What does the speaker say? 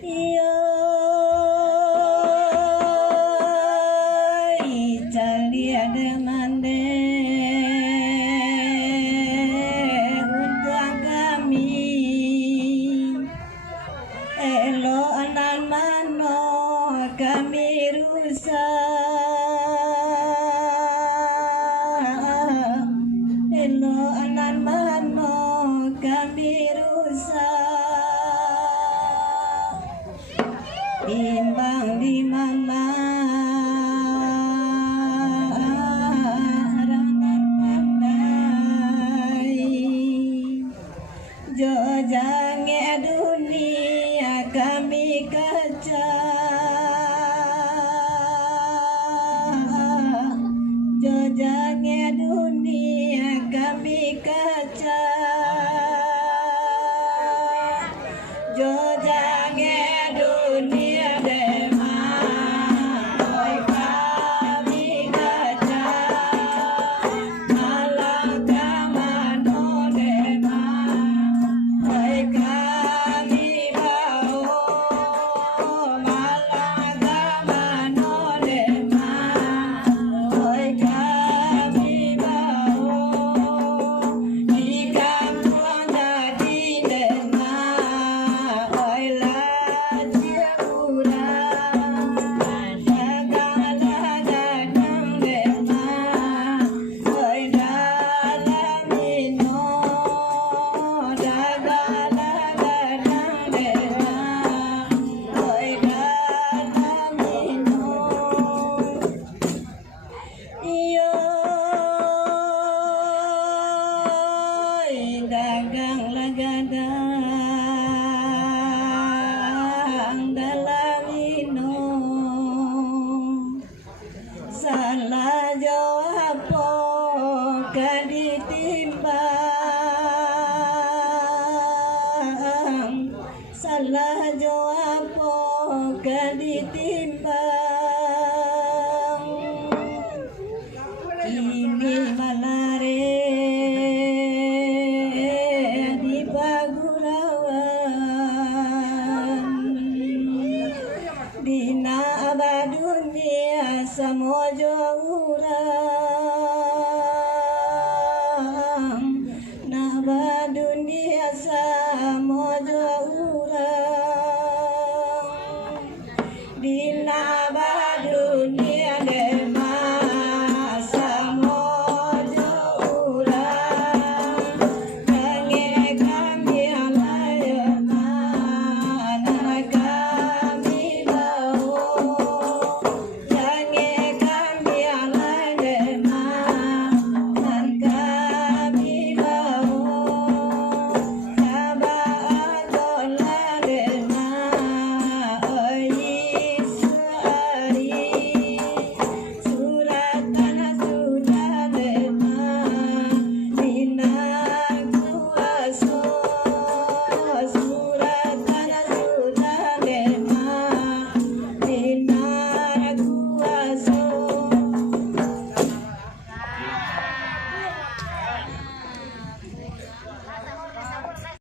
Iyo Icalia demande untuk kami elo anan mano kami rusak elo anan mano kami rusak timbang di mama Jojangnya dunia kami kaca Jojangnya dunia kami kaca Jojangnya dunia dagang lagadang dalam minum salah jawab kan ditimbang salah jawab kan ditimbang kini malare Dina abadunia samojo